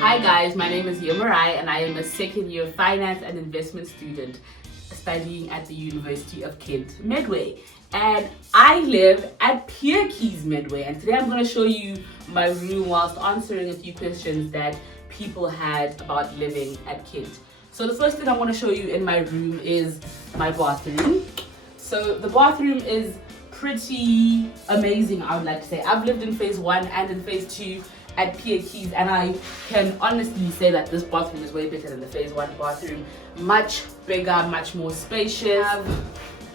Hi guys, my name is Yomarai and I am a second year finance and investment student studying at the University of Kent Medway. And I live at Pier Quays Medway, and today I'm going to show you my room whilst answering a few questions that people had about living at Kent. So the first thing I want to show you in my room is my bathroom. So the bathroom is pretty amazing, I would like to say. I've lived in phase 1 and in phase 2 at Pier Quays, and I can honestly say that this bathroom is way better than the phase 1 bathroom. Much bigger, much more spacious.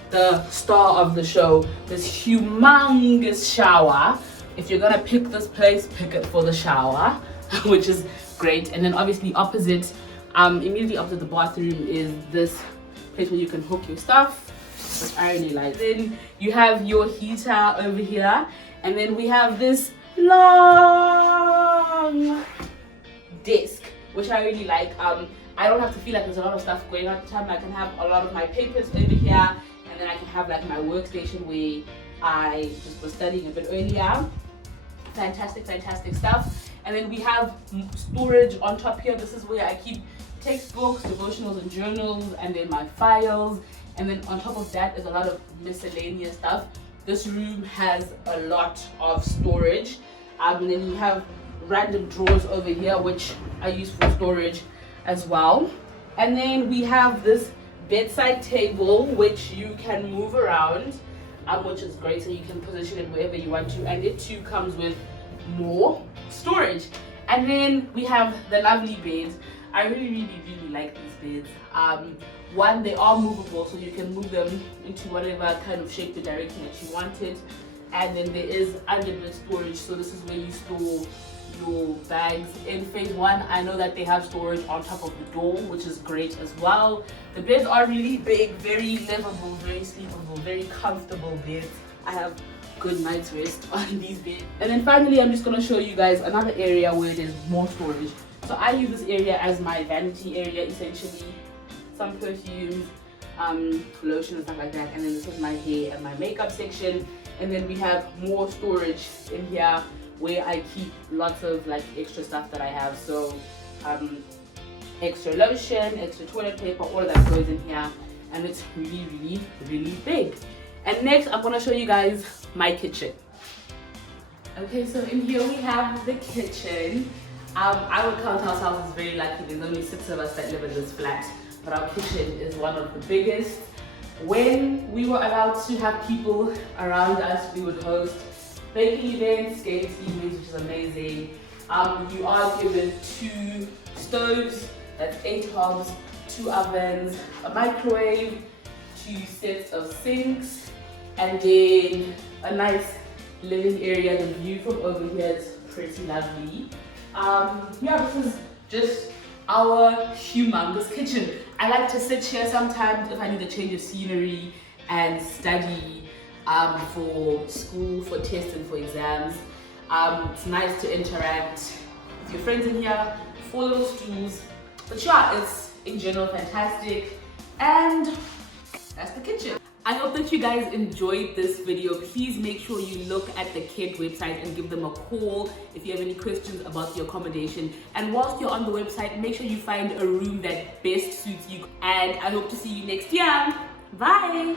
The star of the show, this humongous shower. If you're gonna pick this place, pick it for the shower, which is great. And then obviously opposite, immediately opposite the bathroom is this place where you can hook your stuff, which I really like. Then you have your heater over here, and then we have this long desk, which I really like. I don't have to feel like there's a lot of stuff going on at the time. I can have a lot of my papers over here, and then I can have like my workstation where I just was studying a bit earlier. Fantastic stuff. And then we have storage on top here. This is where I keep textbooks, devotionals and journals, and then my files. And then on top of that is a lot of miscellaneous stuff. This room has a lot of storage. And then you have random drawers over here, which I use for storage as well. And then we have this bedside table, which you can move around, which is great. So you can position it wherever you want to. And it too comes with more storage. And then we have the lovely beds. I really like these beds. One, they are movable, so you can move them into whatever kind of shape or direction that you wanted. And then there is underbed storage, so this is where you store your bags. In phase 1, I know that they have storage on top of the door, which is great as well. The beds are really big, very livable, very sleepable, very comfortable beds. I have good night's rest on these beds. And then finally, I'm just going to show you guys another area where there's more storage. So I use this area as my vanity area, essentially. Some perfumes, lotion and stuff like that. And then this is my hair and my makeup section. And then we have more storage in here where I keep lots of like extra stuff that I have. So extra lotion, extra toilet paper, all of that goes in here. And it's really big. And next, I'm gonna show you guys my kitchen. Okay, so in here we have the kitchen. I would count ourselves as very lucky. There's only 6 of us that live in this flat, but our kitchen is one of the biggest. When we were allowed to have people around us, we would host baking events, games evenings, which is amazing. You are given 2 stoves, that's 8 hobs, 2 ovens, a microwave, 2 sets of sinks, and then a nice living area. The view from over here is pretty lovely. Yeah, this is just our humongous kitchen. I like to sit here sometimes if I need a change of scenery and study for school, for tests and for exams. It's nice to interact with your friends in here, 4 little stools. But yeah, it's in general fantastic, and that's the kitchen. I hope that you guys enjoyed this video. Please make sure you look at the Kent website and give them a call if you have any questions about the accommodation. And whilst you're on the website, make sure you find a room that best suits you. And I hope to see you next year. Bye!